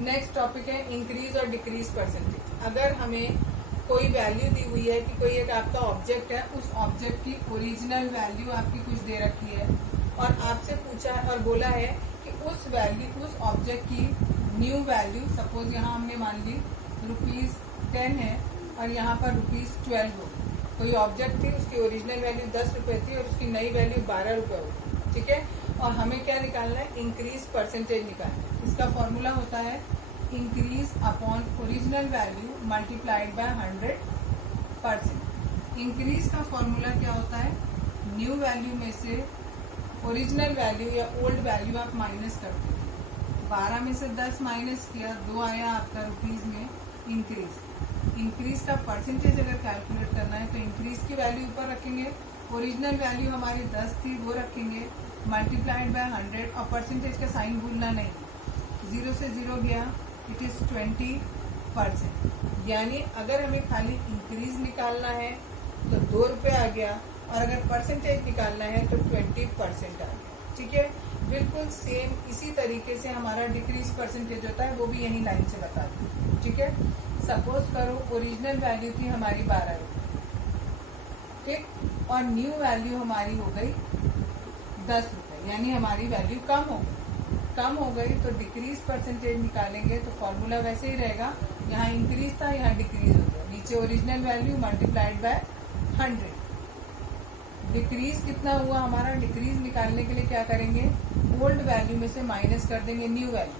Next topic है increase और decrease percentage. अगर हमें कोई वैल्यू दी हुई है कि कोई एक आपका ऑब्जेक्ट है, उस ऑब्जेक्ट की ओरिजिनल वैल्यू आपकी कुछ दे रखी है और आपसे पूछा है और बोला है कि उस वैल्यू, उस ऑब्जेक्ट की न्यू वैल्यू, सपोज यहाँ हमने मान ली ₹10 है और यहाँ पर ₹12 हो। कोई ऑब्जेक्ट थी, उसकी ओरिजिनल वैल्यू 10 रुपये थी और उसकी नई वैल्यू 12 रुपये हो, ठीक है। और हमें क्या निकालना है? इंक्रीज परसेंटेज निकालना है। इसका फॉर्मूला होता है increase upon original value multiplied by 100%। Increase का फॉर्मूला क्या होता है? न्यू वैल्यू में से ओरिजिनल वैल्यू या ओल्ड वैल्यू आप माइनस करते हैं। 12 में से 10 माइनस किया, 2 आया आपका रुपीज में इंक्रीज। इंक्रीज का परसेंटेज अगर कैलकुलेट करना है तो इंक्रीज की वैल्यू ऊपर रखेंगे, ओरिजिनल वैल्यू हमारी 10 थी वो रखेंगे, मल्टीप्लाइड बाय 100 और परसेंटेज का साइन भूलना नहीं। 0 से 0 गया, इट इज 20%। यानी अगर हमें खाली इंक्रीज निकालना है तो 2 रुपये आ गया और अगर परसेंटेज निकालना है तो 20% आ गया, ठीक है। बिल्कुल सेम इसी तरीके से हमारा डिक्रीज परसेंटेज होता है, वो भी यही लाइन से बता दूँ, ठीक है। सपोज करो ओरिजिनल वैल्यू थी हमारी 12 रुपये, ठीक, और न्यू वैल्यू हमारी हो गई 10 रुपये, यानी हमारी वैल्यू कम हो गई तो डिक्रीज परसेंटेज निकालेंगे तो फॉर्मूला वैसे ही रहेगा। यहाँ इंक्रीज था, यहाँ डिक्रीज हो गया, नीचे original value multiplied by 100। Decrease कितना हुआ हमारा? डिक्रीज निकालने के लिए क्या करेंगे? ओल्ड वैल्यू में से माइनस कर देंगे न्यू वैल्यू।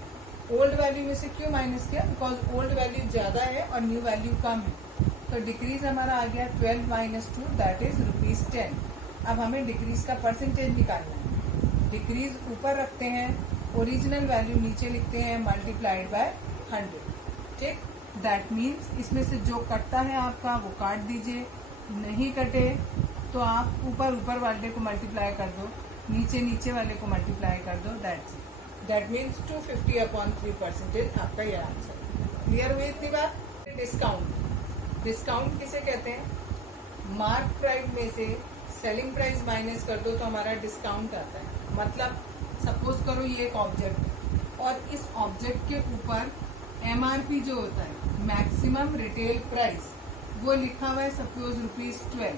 ओल्ड वैल्यू में से क्यों माइनस किया? बिकॉज ओल्ड वैल्यू ज्यादा है और न्यू वैल्यू कम है। तो डिक्रीज हमारा आ गया 12 माइनस 2 दैट इज ₹10। अब हमें डिक्रीज का परसेंटेज निकालना है। डिक्रीज ऊपर रखते हैं, ओरिजिनल वैल्यू नीचे लिखते हैं, मल्टीप्लाइड बाय 100, ठीक। दैट मीन्स इसमें से जो कटता है आपका वो काट दीजिए, नहीं कटे तो आप ऊपर वाले को मल्टीप्लाई कर दो, नीचे वाले को मल्टीप्लाई कर दो, दैट मीन्स 250/3% आपका यह आंसर। क्लियर हुई इतनी बात? डिस्काउंट किसे कहते हैं? मार्क प्राइस में से सेलिंग प्राइस माइनस कर दो तो हमारा डिस्काउंट आता है। मतलब सपोज करो ये एक ऑब्जेक्ट है और इस ऑब्जेक्ट के ऊपर MRP जो होता है, मैक्सिमम रिटेल प्राइस, वो लिखा हुआ है सपोज ₹12,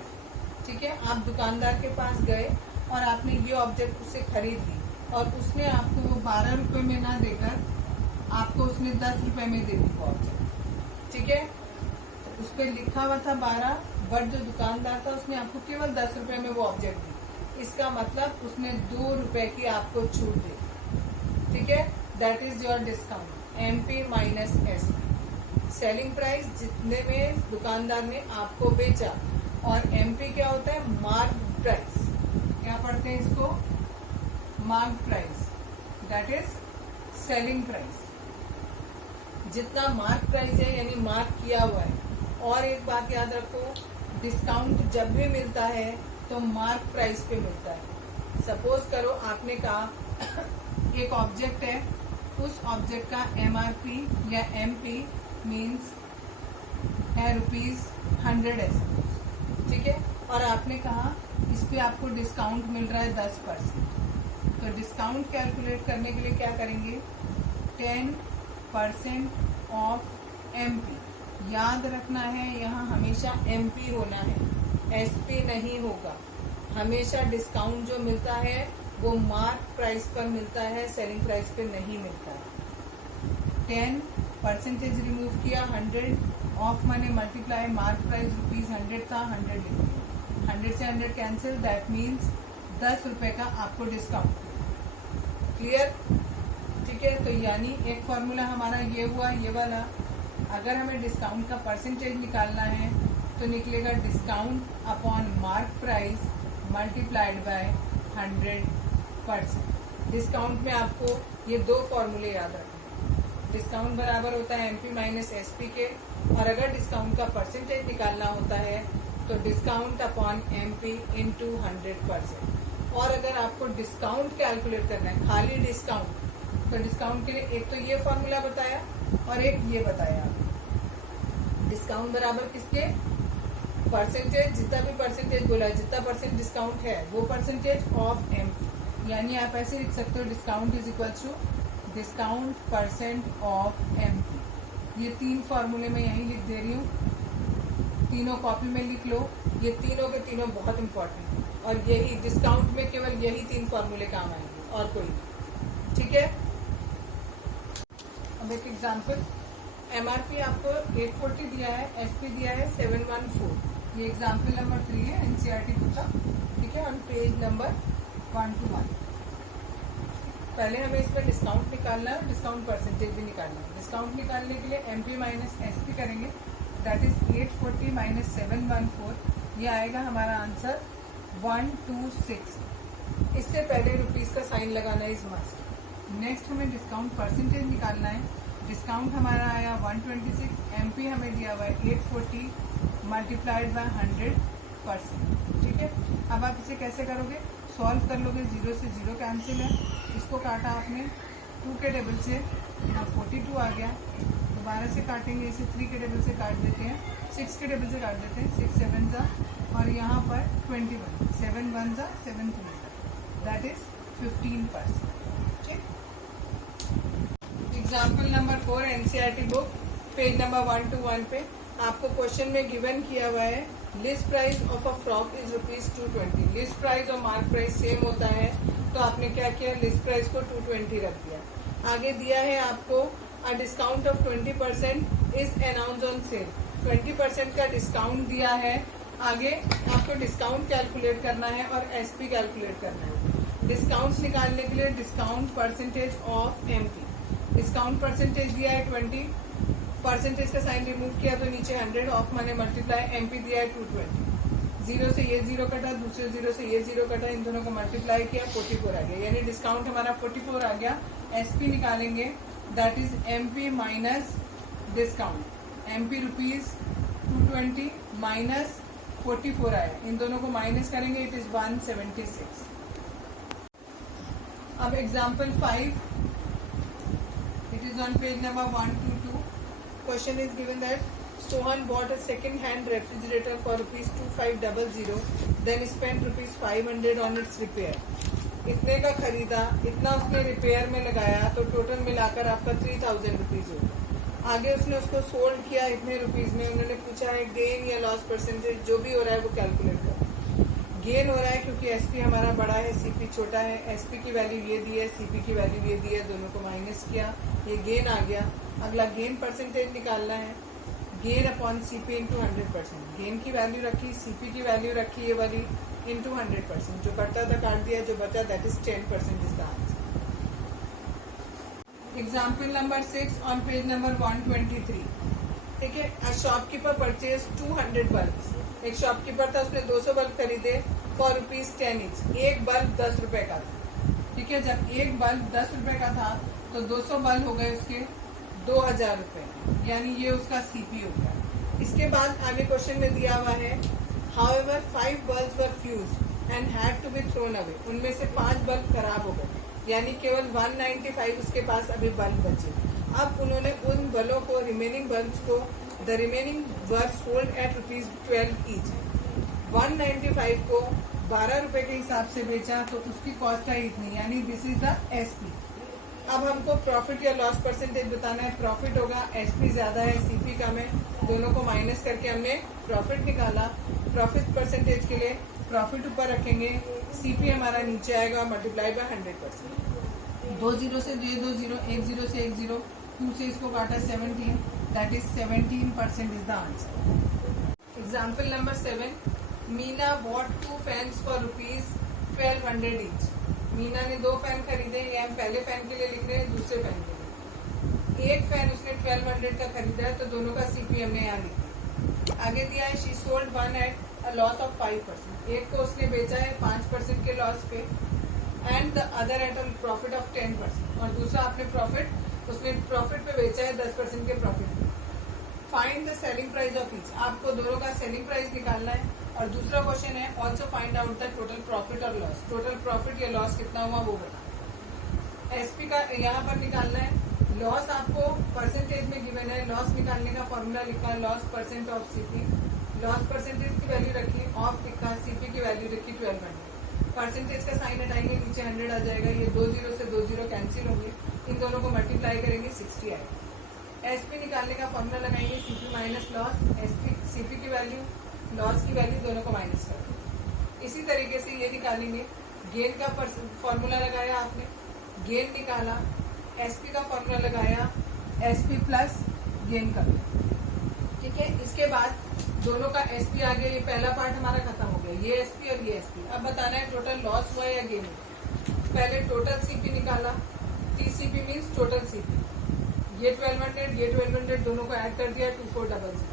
ठीक है। आप दुकानदार के पास गए और आपने ये ऑब्जेक्ट उससे खरीद ली और उसने आपको वो 12 रुपये में ना देकर आपको उसने 10 रुपये में दे दी वो ऑब्जेक्ट, ठीक है। तो उस पर लिखा हुआ था 12, बट जो दुकानदार था उसने आपको केवल 10 रुपये में वो ऑब्जेक्ट दी। इसका मतलब उसने 2 रुपये की आपको छूट दी, ठीक है। That is your discount, MP minus SP। Selling price जितने में दुकानदार ने आपको बेचा, और MP क्या होता है? Mark price. क्या पढ़ते हैं इसको? Mark price, that is selling price. जितना मार्क प्राइस है यानी मार्क किया हुआ है। और एक बात याद रखो, डिस्काउंट जब भी मिलता है तो मार्क प्राइस पे मिलता है। सपोज करो आपने कहा एक ऑब्जेक्ट है, उस ऑब्जेक्ट का MRP या MP मीन्स है ₹100 है, ठीक है। और आपने कहा इस पे आपको डिस्काउंट मिल रहा है 10%। तो डिस्काउंट कैलकुलेट करने के लिए क्या करेंगे? 10% ऑफ MP। याद रखना है यहाँ हमेशा MP होना है, SP नहीं होगा। हमेशा डिस्काउंट जो मिलता है वो मार्क प्राइस पर मिलता है, सेलिंग प्राइस पे नहीं मिलता है। 10% रिमूव किया, 100 ऑफ माने मल्टीप्लाई, मार्क प्राइस ₹100 था, 100 लिख दिया, 100 से 100 कैंसिल, दैट मीन्स 10 रुपये का आपको डिस्काउंट। क्लियर? ठीक है। तो यानी एक फॉर्मूला हमारा ये हुआ, ये वाला। अगर हमें डिस्काउंट का परसेंटेज निकालना है तो निकलेगा discount upon mark price multiplied by 100%। Discount में आपको ये 2 फॉर्मूले याद रखना। डिस्काउंट बराबर होता है MP माइनस SP के, और अगर डिस्काउंट का परसेंटेज निकालना होता है तो डिस्काउंट अपॉन MP इंटू 100%। और अगर आपको डिस्काउंट कैलकुलेट करना है, खाली डिस्काउंट, तो डिस्काउंट के लिए एक तो ये फॉर्मूला बताया और एक ये बताया। डिस्काउंट बराबर किसके? परसेंटेज, जितना भी परसेंटेज बोला है, जितना % डिस्काउंट है वो परसेंटेज ऑफ MP। यानी आप ऐसे लिख सकते हो discount is equal to discount percent of MP. ये 3 फॉर्मूले मैं यहीं लिख दे रही हूँ, तीनों कॉपी में लिख लो। ये तीनों के तीनों बहुत इंपॉर्टेंट है और यही डिस्काउंट में केवल यही 3 फॉर्मूले काम आएंगे और कोई नहीं। ठीक है, अब एक एग्जांपल, एमआरपी आपको 840 दिया है, एसपी दिया है 714। ये एग्जांपल नंबर 3 है एनसीईआरटी बुक का। ठीक है, ऑन पेज नंबर 121। पहले हमें इसमें डिस्काउंट निकालना है, डिस्काउंट परसेंटेज भी निकालना है। डिस्काउंट निकालने के लिए एमपी माइनस एसपी करेंगे, दैट इज 840 माइनस 714। ये आएगा हमारा आंसर 126। इससे पहले रुपीज का साइन लगाना इज मस्ट। नेक्स्ट हमें डिस्काउंट परसेंटेज निकालना है। डिस्काउंट हमारा आया 126, एमपी हमें दिया हुआ है 840 मल्टीप्लाइड बाय 100%। ठीक है, अब आप इसे कैसे करोगे, सॉल्व कर लोगे। 0 से 0 कैंसिल है, इसको काटा आपने 2 के टेबल से, यहाँ 42 आ गया। दोबारा से काटेंगे इसे, 3 के टेबल से काट देते हैं, 6 के टेबल से काट देते हैं, 6 7 जा, और यहाँ पर 21, 7 1 जा, 7 3 जा, दैट इज 15%। ठीक, example number 4 NCERT book page number 121 पे आपको क्वेश्चन में गिवन किया हुआ है list price of a frock is ₹220। List price और मार्क प्राइस सेम होता है, तो आपने क्या किया, लिस्ट प्राइस को 220 रख दिया। आगे दिया है आपको अ discount of 20% is announce on sale. 20% का डिस्काउंट दिया है। आगे आपको डिस्काउंट कैलकुलेट करना है और एसपी कैलकुलेट करना है। डिस्काउंट निकालने के लिए discount percentage of MP, discount percentage दिया है 20, परसेंटेज का साइन रिमूव किया तो नीचे 100, ऑफ माने मल्टीप्लाई, एमपी दिया है 220। 0 से ये 0 कटा, दूसरे 0 से ये 0 कटा, इन दोनों को मल्टीप्लाई किया 44 आ गया, यानी डिस्काउंट हमारा 44 आ गया। एसपी निकालेंगे, that is MP minus discount. MP rupees 220 minus 44 आया, इन दोनों को माइनस करेंगे, इट इज 176। अब example 5, it is on page number 122. Question is given that Sohan bought a second-hand refrigerator for ₹2500, then spent ₹500 on its repair. इतने का खरीदा, इतना उसने रिपेयर में लगाया, तो टोटल मिलाकर आपका 3000 रुपीज होगा। आगे उसने उसको सोल्ड किया इतने रुपीज में। उन्होंने पूछा है गेन या लॉस परसेंटेज, जो भी हो रहा है वो कैलकुलेट करो। गेन हो रहा है क्योंकि एसपी हमारा बड़ा है, सीपी छोटा है। एसपी की वैल्यू ये दी है, सीपी की वैल्यू ये दी है, दोनों को माइनस किया, ये गेन आ गया। अगला गेन परसेंटेज निकालना है, gain upon CP into 100%। Gain की वैल्यू रखी, सीपी की वैल्यू रखी ये वाली, इंटू 100%। जो कटता था काट दिया, जो बचा that is 10% is the answer. Example number 6 on page number 123। ठीक है, अ शॉपकीपर परचेज 200 बल्ब। एक शॉपकीपर था, उसने 200 बल्ब खरीदे फॉर ₹10 ईच। एक बल्ब 10 रुपए का था। ठीक है, जब एक बल्ब 10 रुपए का था तो 200 बल्ब हो गए उसके 2000 रुपए, यानी ये उसका सीपी हो गया। इसके बाद आगे क्वेश्चन में दिया हुआ है however 5 bulbs were fused and had to be thrown away. उनमें से 5 बल्ब खराब हो गए, यानी केवल 195 उसके पास अभी बल्ब बचे। अब उन्होंने उन बल्बों को, रिमेनिंग बल्ब्स को, the remaining were sold at ₹12 each. 195 को 12 रुपए के हिसाब से बेचा तो उसकी कॉस्ट है इतनी, यानी दिस इज द एसपी। अब हमको प्रॉफिट या लॉस परसेंटेज बताना है। प्रॉफिट होगा, एसपी ज्यादा है, सीपी कम है, दोनों को माइनस करके हमने प्रॉफिट निकाला। प्रॉफिट परसेंटेज के लिए प्रॉफिट ऊपर रखेंगे, सीपी हमारा नीचे आएगा, मल्टीप्लाई बाय 100%। 2 0 से ये 2 0, 1 0 से 1 0, 2 से इसको काटा 17, that is 17% is the answer. Example number 7, Meena bought 2 fans for ₹1200 each. Meena ने 2 फैन खरीदे, ये हम पहले फैन के लिए लिख रहे हैं, दूसरे फैन के लिए। एक फैन उसने 1200 का खरीदा है, तो दोनों का सीपी हमने यहाँ लिखा। आगे दिया है she sold 1 at a loss of 5%। एक को उसने बेचा है 5% के लॉस पे, and the other at a profit of 10%। और दूसरा आपने प्रॉफिट, उसने प्रॉफिट पे बेचा है 10% के प्रॉफिट पे। Find the selling price of each. आपको दोनों का सेलिंग प्राइस निकालना है। और दूसरा क्वेश्चन है also find out the total profit और लॉस। टोटल प्रॉफिट या लॉस कितना हुआ वो बता। एसपी का यहाँ पर निकालना है। लॉस आपको परसेंटेज में गिवन है, लॉस निकालने का फॉर्मूला लिखा है loss percent of CP. Loss percentage की वैल्यू रखी, ऑफ लिखा, सीपी की वैल्यू रखी 1200। परसेंटेज का साइन हटाएंगे, नीचे 100 आ जाएगा, ये 2 0 से 2 0 कैंसिल होंगे, इन दोनों को मल्टीप्लाई करेंगे 60 आएगा। एसपी निकालने का फॉर्मूला लगाएंगे CP minus loss, SP CP की वैल्यू लॉस की वैल्यू दोनों को माइनस कर देंगे। इसी तरीके से ये निकालेंगे, गेन का फॉर्मूला लगाया आपने, गेन निकाला, एसपी का फॉर्मूला लगाया, एसपी प्लस गेन कर दिया। ठीक है, इसके बाद दोनों का एसपी आ गया, ये पहला पार्ट हमारा खत्म हो गया, ये एसपी और ये एसपी। अब बताना है टोटल लॉस हुआ या गेन हुआ। पहले टोटल सीपी निकाला, टीसीपी मीन्स टोटल सीपी, ये 1200 ये 1200 दोनों को ऐड कर दिया 2400।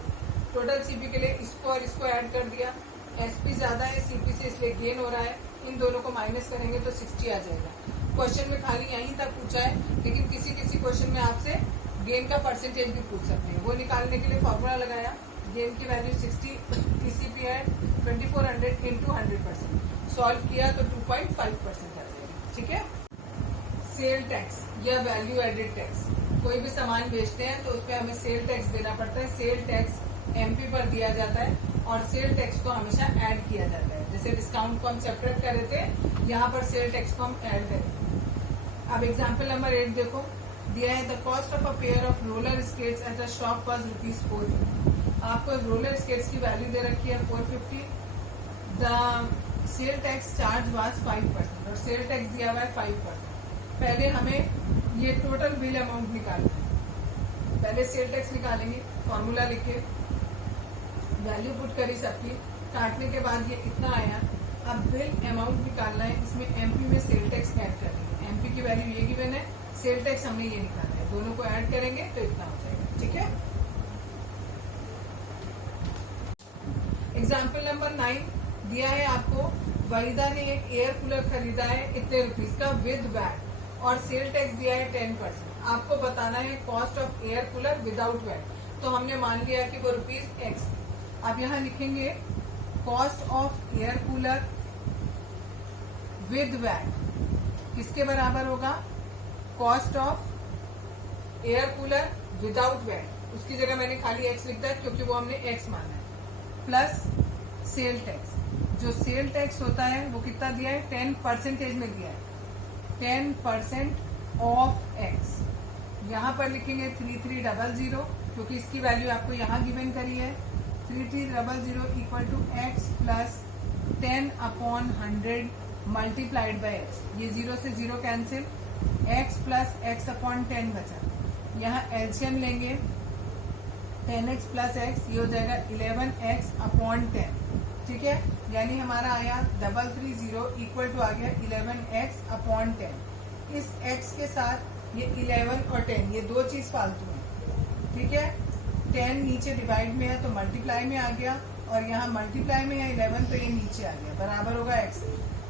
टोटल सीपी के लिए इसको और इसको ऐड कर दिया, एसपी ज्यादा है सीपी से इसलिए गेन हो रहा है, इन दोनों को माइनस करेंगे तो 60 आ जाएगा। क्वेश्चन में खाली यहीं तक पूछा है, लेकिन किसी किसी क्वेश्चन में आपसे गेन का परसेंटेज भी पूछ सकते हैं। वो निकालने के लिए फॉर्मूला लगाया, गेन की वैल्यू 60, टीसीपी है 2400 इंटू 100%, सॉल्व किया तो 2.5% आ जाएगी। ठीक है, सेल टैक्स या वैल्यू एडेड टैक्स, कोई भी सामान बेचते हैं तो उस पर हमें सेल टैक्स देना पड़ता है। सेल टैक्स एमपी पर दिया जाता है और सेल टैक्स को हमेशा ऐड किया जाता है। जैसे डिस्काउंट को हम सेपरेट कर रहे थे, यहाँ पर सेल टैक्स को हम ऐड करें। अब एग्जाम्पल नंबर 8 देखो, दिया है the cost of a pair of roller skates at a shop was ₹450। आपको रोलर स्केट्स की वैल्यू दे रखी है 450। The sale tax charge was 5% और सेल टैक्स दिया हुआ है 5%। पहले हमें ये टोटल बिल अमाउंट निकालना है। पहले सेल टैक्स निकालेंगे, फॉर्मूला लिखे, वैल्यू पुट करी सबकी, काटने के बाद ये इतना आया। अब बिल अमाउंट निकालना है, इसमें एमपी में सेल टैक्स ऐड करेंगे। एमपी की वैल्यू ये गिवन है, सेल टैक्स हमने ये निकाला है, दोनों को ऐड करेंगे तो इतना हो जाएगा। ठीक है, एग्जाम्पल नंबर 9 दिया है आपको, वहीदा ने एक एयर कूलर खरीदा है इतने रुपीज का विद वैट और सेल टैक्स दिया है 10%। आपको बताना है cost of air cooler without VAT. तो हमने मान लिया कि वो ₹X। अब यहाँ लिखेंगे cost of air cooler with VAT किसके बराबर होगा, cost of air cooler without VAT, उसकी जगह मैंने खाली X लिख दिया क्योंकि वो हमने X माना है, प्लस सेल टैक्स। जो सेल टैक्स होता है वो कितना दिया है, 10% में दिया है, 10% ऑफ X। यहाँ पर लिखेंगे 3300 क्योंकि इसकी वैल्यू आपको यहाँ गिवन करी है। 3300 equal to X plus 10/100 multiplied by X। ये 0 से 0 कैंसिल, X प्लस X/10 बचा। यहाँ एलसीएम लेंगे, 10X प्लस X, ये हो जाएगा 11X/10। ठीक है, यानी हमारा आया 330 इक्वल टू आ गया 11X/10। इस X के साथ ये 11 और 10 ये दो चीज फालतू है। ठीक है, 10 नीचे डिवाइड में है तो मल्टीप्लाई में आ गया, और यहाँ मल्टीप्लाई में है 11 तो ये नीचे आ गया, बराबर होगा X।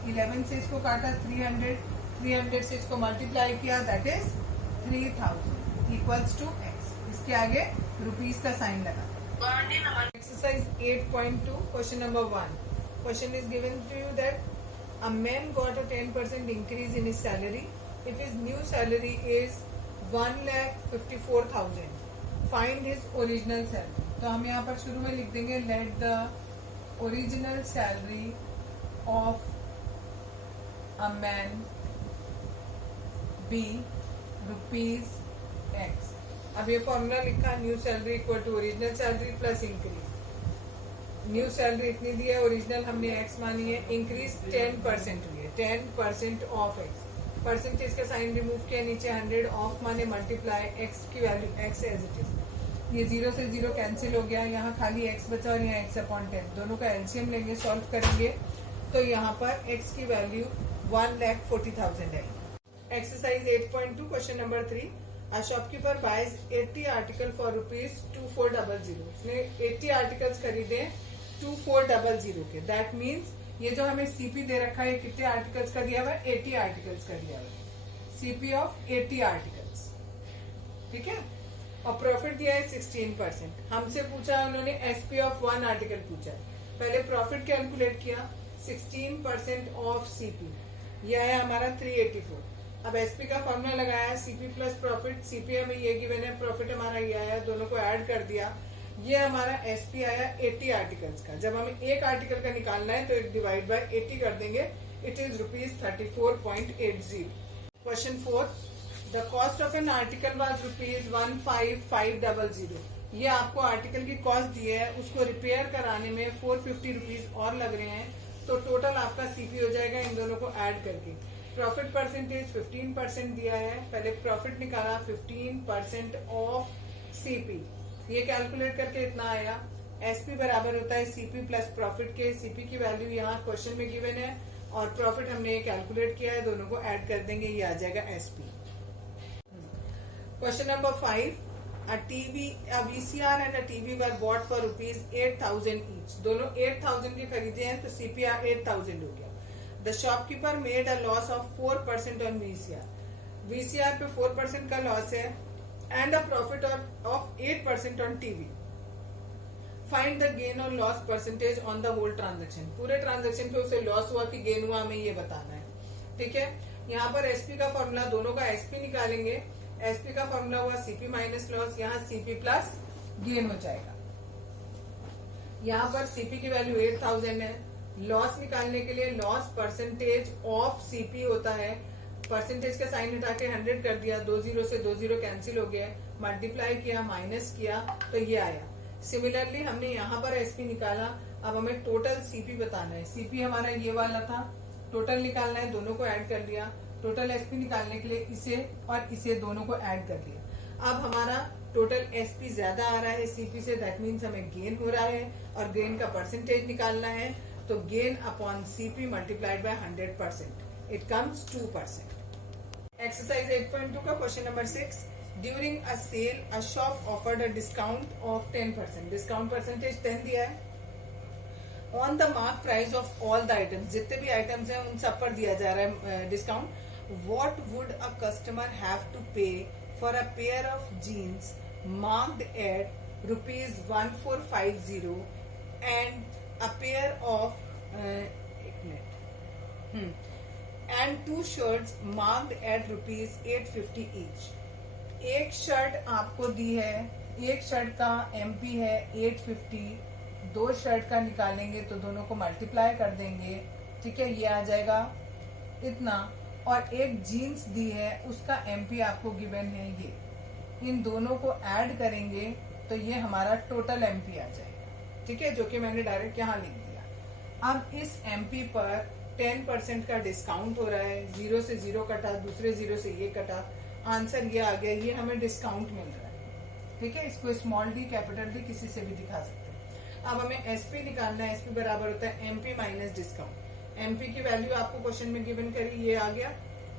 11 से इसको काटा 300, 300 से इसको मल्टीप्लाई किया, that is 3000 equals to X। इसके आगे रुपीज का साइन लगा। Exercise 8.2 question number 1. Question is given to you that a man got a 10% increase in his salary. If his new salary is 1,54,000, find his original salary. तो हम यहाँ पर शुरू में लिख देंगे let the original salary of a man be ₹X. अब ये फॉर्मूला लिखा, new salary equal to original salary plus increase. New salary इतनी दी है, ओरिजिनल हमने X मानी है, इंक्रीज 10% हुई है, 10% ऑफ X। परसेंटेज का साइन रिमूव किया, नीचे 100 ऑफ माने मल्टीप्लाई, X की value X as it is. ये 0 से 0 कैंसिल हो गया, यहाँ खाली X बचा और यहाँ X/10। दोनों का एलसीएम लेंगे, सॉल्व करेंगे तो यहाँ पर X की वैल्यू 1,40,000 है। Exercise 8.2 question number 3। A shopkeeper buys 80 article for ₹2400. उसने 80 आर्टिकल्स खरीदे 2400 के। दैट मीन्स ये जो हमें सीपी दे रखा है कितने आर्टिकल्स का दिया हुआ है, 80 आर्टिकल्स का दिया हुआ है, सीपी ऑफ 80 आर्टिकल्स। ठीक है, और प्रॉफिट दिया है 16%। हमसे पूछा उन्होंने एसपी ऑफ 1 आर्टिकल पूछा है। पहले प्रॉफिट कैलकुलेट किया, 16% ऑफ सीपी, यह है हमारा 384। अब एसपी का फॉर्मूला लगाया, सीपी प्लस प्रॉफिट, सीपी हमें ये गिवन है, प्रॉफिट हमारा ये आया, दोनों को ऐड कर दिया, ये हमारा एसपी आया 80 आर्टिकल्स का। जब हमें एक आर्टिकल का निकालना है तो डिवाइड बाय 80 कर देंगे, it is ₹34.80। Question 4, the cost of an article was ₹15500। ये आपको आर्टिकल की कॉस्ट दी है, उसको रिपेयर कराने में 450 रुपीज और लग रहे हैं, तो टोटल आपका सीपी हो जाएगा इन दोनों को ऐड करके। प्रॉफिट परसेंटेज 15% दिया है, पहले प्रॉफिट निकाला 15% ऑफ सीपी, ये कैलकुलेट करके इतना आया। एसपी बराबर होता है सीपी प्लस प्रॉफिट के। सीपी की वैल्यू यहाँ क्वेश्चन में गिवन है और प्रॉफिट हमने ये कैलकुलेट किया है, दोनों को ऐड कर देंगे, ये आ जाएगा SP. Question number 5, a VCR and a TV were bought for ₹8,000 each। दोनों 8,000 के खरीदे हैं, तो CPR 8,000 हो गया। The shopkeeper made a loss of 4% on VCR। VCR पे 4% का लॉस है and a profit of 8% on TV। Find the gain or loss percentage on the whole transaction। पूरे ट्रांजेक्शन पे उसे लॉस हुआ कि गेन हुआ, हमें ये बताना है। ठीक है, यहाँ पर एसपी का फॉर्मूला, दोनों का एसपी निकालेंगे। एसपी का फॉर्मूला हुआ सीपी माइनस लॉस, यहाँ सीपी प्लस गेन हो जाएगा। यहाँ पर सीपी की वैल्यू 8,000 है। लॉस निकालने के लिए लॉस परसेंटेज ऑफ सीपी होता है, परसेंटेज का साइन हटा के 100 कर दिया, 2 0 से 2 0 कैंसिल हो गया, मल्टीप्लाई किया, माइनस किया, तो ये आया। सिमिलरली हमने यहाँ पर एसपी निकाला, अब हमें टोटल सीपी बताना है। सीपी हमारा ये वाला था, टोटल निकालना है, दोनों को ऐड कर लिया। टोटल एसपी निकालने के लिए इसे और इसे दोनों को ऐड कर दिया। अब हमारा टोटल एसपी ज्यादा आ रहा है सीपी से, दैट मीन्स हमें गेन हो रहा है और गेन का परसेंटेज निकालना है, तो gain upon CP multiplied by 100%, it comes 2%। Exercise 8.2 का question number 6, during a sale a shop offered a discount of 10%। Discount percentage 10 दिया है। On the mark price of all the items, जितने भी items हैं उन सब पर दिया जा रहा है discount. What would a customer have to pay for a pair of jeans marked at ₹1450 and a pair of and two shirts marked at ₹850 each। एक शर्ट आपको दी है, एक शर्ट का एमपी है 850, दो शर्ट का निकालेंगे तो दोनों को मल्टीप्लाई कर देंगे। ठीक है, ये आ जाएगा इतना। और एक जीन्स दी है, उसका एमपी आपको गिवन है ये, इन दोनों को ऐड करेंगे तो ये हमारा टोटल एमपी आ जाएगा। ठीक है, जो कि मैंने डायरेक्ट यहाँ लिख दिया। अब इस एमपी पर 10% का डिस्काउंट हो रहा है, 0 से 0 कटा, दूसरे 0 से ये कटा, आंसर ये आ गया, ये हमें डिस्काउंट मिल रहा है। ठीक है, इसको स्मॉल डी कैपिटल डी किसी से भी दिखा सकते हैं। अब हमें एसपी निकालना है, एसपी बराबर होता है एमपी माइनस डिस्काउंट। एमपी की वैल्यू आपको क्वेश्चन में गिवन करी, ये आ गया।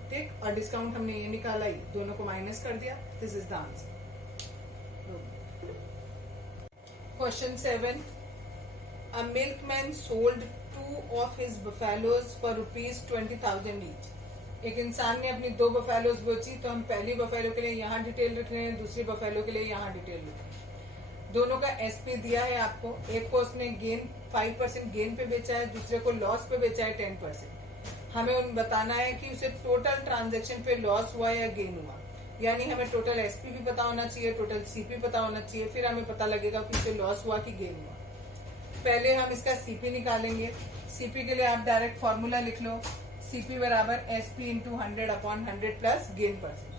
ठीक, और डिस्काउंट हमने ये निकाला, ये दोनों को माइनस कर दिया, this is the answer. Question 7, a milkman sold 2 of his buffaloes for ₹20,000 each। एक इंसान ने अपनी 2 बफेलोज बेची, तो हम पहली बफेलो के लिए यहाँ डिटेल लिख रहे हैं, दूसरी बफेलो के लिए यहाँ डिटेल लिख रहे हैं। दोनों का एसपी दिया है आपको, एक को उसने गेन 5% गेन पे बेचा है, दूसरे को लॉस पे बेचा है 10%। हमें उन बताना है कि उसे टोटल ट्रांजैक्शन पे लॉस हुआ या गेन हुआ, यानी हमें टोटल एसपी भी पता होना चाहिए, टोटल सीपी पता होना चाहिए, फिर हमें पता लगेगा कि उसे लॉस हुआ कि गेन हुआ। पहले हम इसका सीपी निकालेंगे। सीपी के लिए आप डायरेक्ट फॉर्मूला लिख लो, सीपी बराबर SP into 100/100 plus gain percentage.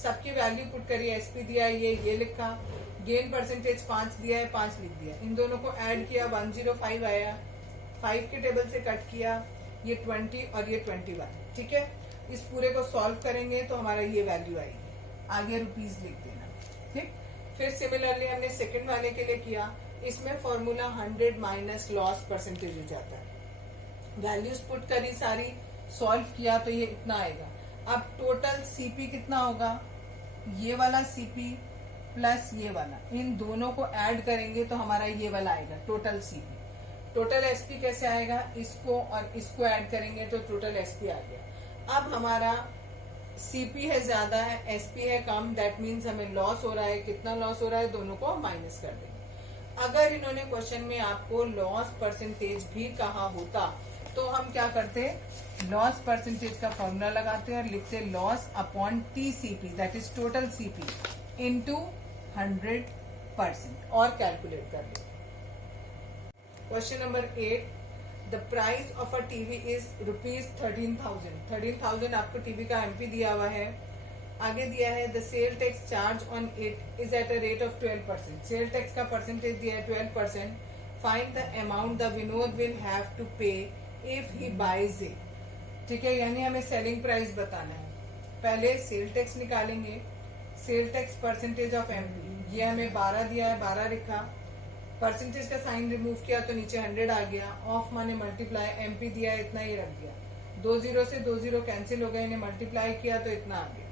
सबकी वैल्यू पुट करिए, एसपी दिया ये लिखा, गेन परसेंटेज 5 दिया है, 5 लिख दिया। इन दोनों को ऐड किया, 105 आया, 5 के टेबल से कट किया, ये 20 और ये 21। ठीक है, इस पूरे को सॉल्व करेंगे तो हमारा ये वैल्यू आएगी, आगे रुपीज लिख देना। ठीक, फिर सिमिलरली हमने सेकंड वाले के लिए किया, इसमें फॉर्मूला 100 माइनस लॉस परसेंटेज हो जाता है। वैल्यूज पुट करी सारी, सॉल्व किया तो ये इतना आएगा। अब टोटल सीपी कितना होगा, ये वाला सीपी प्लस ये वाला, इन दोनों को ऐड करेंगे तो हमारा ये वाला आएगा टोटल सीपी। टोटल एसपी कैसे आएगा, इसको और इसको ऐड करेंगे तो टोटल एसपी आ गया। अब हमारा सीपी है ज्यादा है, एसपी है कम, दैट मीन्स हमें लॉस हो रहा है। कितना लॉस हो रहा है, दोनों को माइनस कर देंगे। अगर इन्होंने क्वेश्चन में आपको लॉस परसेंटेज भी कहा होता तो हम क्या करते, लॉस परसेंटेज का फॉर्मूला लगाते और लिखते loss upon TCP, that is total CP into 100% और कैलकुलेट कर लेते। Question number 8, the price of a TV is ₹13,000। 13,000 आपको टीवी का एमपी दिया हुआ है। आगे दिया है the sale tax charge on it is at a rate of 12%। Sale tax का परसेंटेज दिया है 12%। Find the amount the Vinod will have to pay if he buys it. ठीक है, यानी हमें सेलिंग प्राइस बताना है। पहले सेल टैक्स निकालेंगे। Sale tax percentage of MP, ये हमें 12 दिया है, 12 लिखा। परसेंटेज का साइन रिमूव किया तो नीचे 100 आ गया। ऑफ माने मल्टीप्लाई, एमपी दिया है इतना ही रख दिया। 2 जीरो से 2 जीरो कैंसिल हो गए, इन्हें मल्टीप्लाई किया तो इतना आ गया।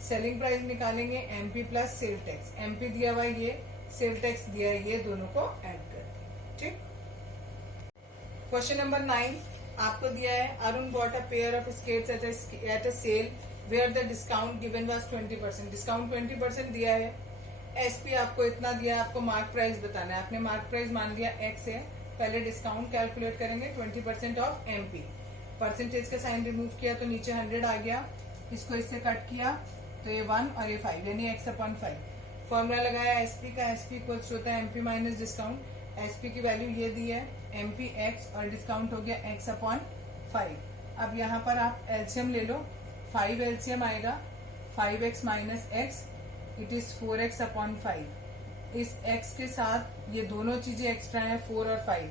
सेलिंग प्राइस निकालेंगे MP plus sale tax. MP दिया हुआ ये, सेल टैक्स दिया है ये, दोनों को ऐड कर दिया। ठीक। क्वेश्चन नंबर 9 आपको दिया है Arun bought a pair of skates at a sale where the discount given was 20%। Discount 20% दिया है। एसपी आपको इतना दिया है, आपको मार्क प्राइस बताना है। आपने मार्क प्राइस मान लिया एक्स है। पहले डिस्काउंट कैलकुलेट करेंगे 20% ऑफ एमपी। परसेंटेज का साइन रिमूव किया तो नीचे 100 आ गया। इसको इससे कट किया तो ये 1 और ये 5 यानी x/5। फॉर्मूला लगाया एसपी का। एसपी इक्वल्स होता है एमपी माइनस डिस्काउंट। एसपी की वैल्यू ये दी है एमपी एक्स और डिस्काउंट हो गया x/5। अब यहाँ पर आप एलसीएम ले लो। 5 एलसीएम आएगा 5x minus x, it is 4x/5। इस x के साथ ये दोनों चीजें एक्स्ट्रा है 4 और 5।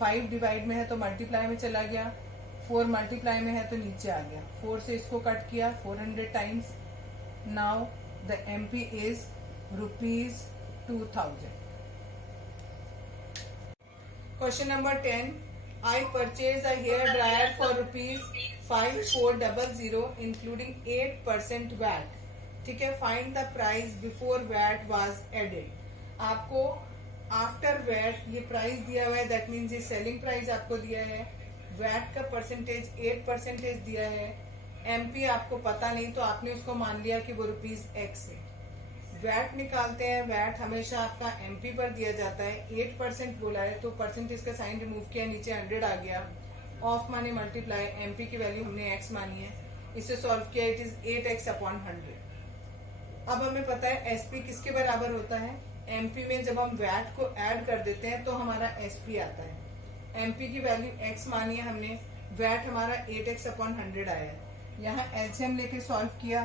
5 डिवाइड में है तो मल्टीप्लाई में चला गया, 4 मल्टीप्लाई में है तो नीचे आ गया। 4 से इसको कट किया 400 times. Now the MP is ₹2000। Question number 10 I purchase a hair dryer for ₹5400 including 8% VAT. ठीक है, find the price before VAT was added. आपको आफ्टर वैट ये प्राइस दिया हुआ है, दैट मीन्स ये सेलिंग प्राइस आपको दिया है। वैट का परसेंटेज 8% दिया है। एमपी आपको पता नहीं तो आपने उसको मान लिया कि वो ₹X है। वैट निकालते हैं। वैट हमेशा आपका एमपी पर दिया जाता है। 8% बोला है तो परसेंटेज का साइन रिमूव किया, नीचे 100 आ गया। ऑफ माने मल्टीप्लाई, एमपी की वैल्यू हमने एक्स मानी है, इसे सॉल्व किया, इट इज 8x/100। अब हमें पता है एसपी किसके बराबर होता है। एमपी में जब हम वैट को ऐड कर देते हैं तो हमारा एसपी आता है। एमपी की वैल्यू एक्स मानी है हमने, वैट हमारा 8x/100 आया है। यहाँ एलसीएम लेके सॉल्व किया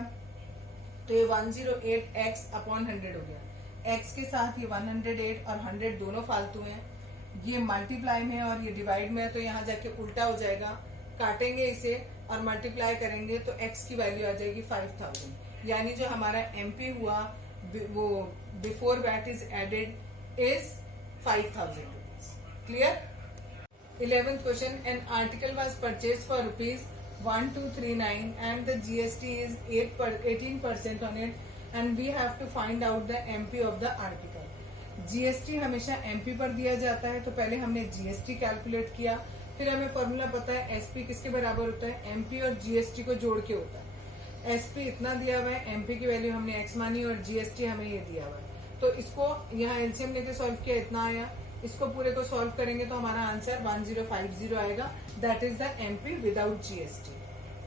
तो ये 108x/100 हो गया। x के साथ ये 108 और 100 दोनों फालतू हैं। ये मल्टीप्लाई में है और ये डिवाइड में है तो यहाँ जाके उल्टा हो जाएगा। काटेंगे इसे और मल्टीप्लाई करेंगे तो x की वैल्यू आ जाएगी 5000। यानी जो हमारा एमपी हुआ वो before VAT is added is 5000 rupees. Clear. 11th question an article was purchase for ₹1239 and the GST is 18% on it and we have to find out the MP of the article। GST हमेशा MP पर दिया जाता है तो पहले हमने GST calculate किया। फिर हमें फॉर्मूला पता है SP किसके बराबर होता है, MP और GST को जोड़ के होता है। SP इतना दिया हुआ है, MP की वैल्यू हमने X मानी और GST हमें ये दिया हुआ है। तो इसको यहाँ एलसीएम लेके सॉल्व किया, इतना आया। इसको पूरे को सॉल्व करेंगे तो हमारा आंसर 1050 आएगा। That is the MP without GST.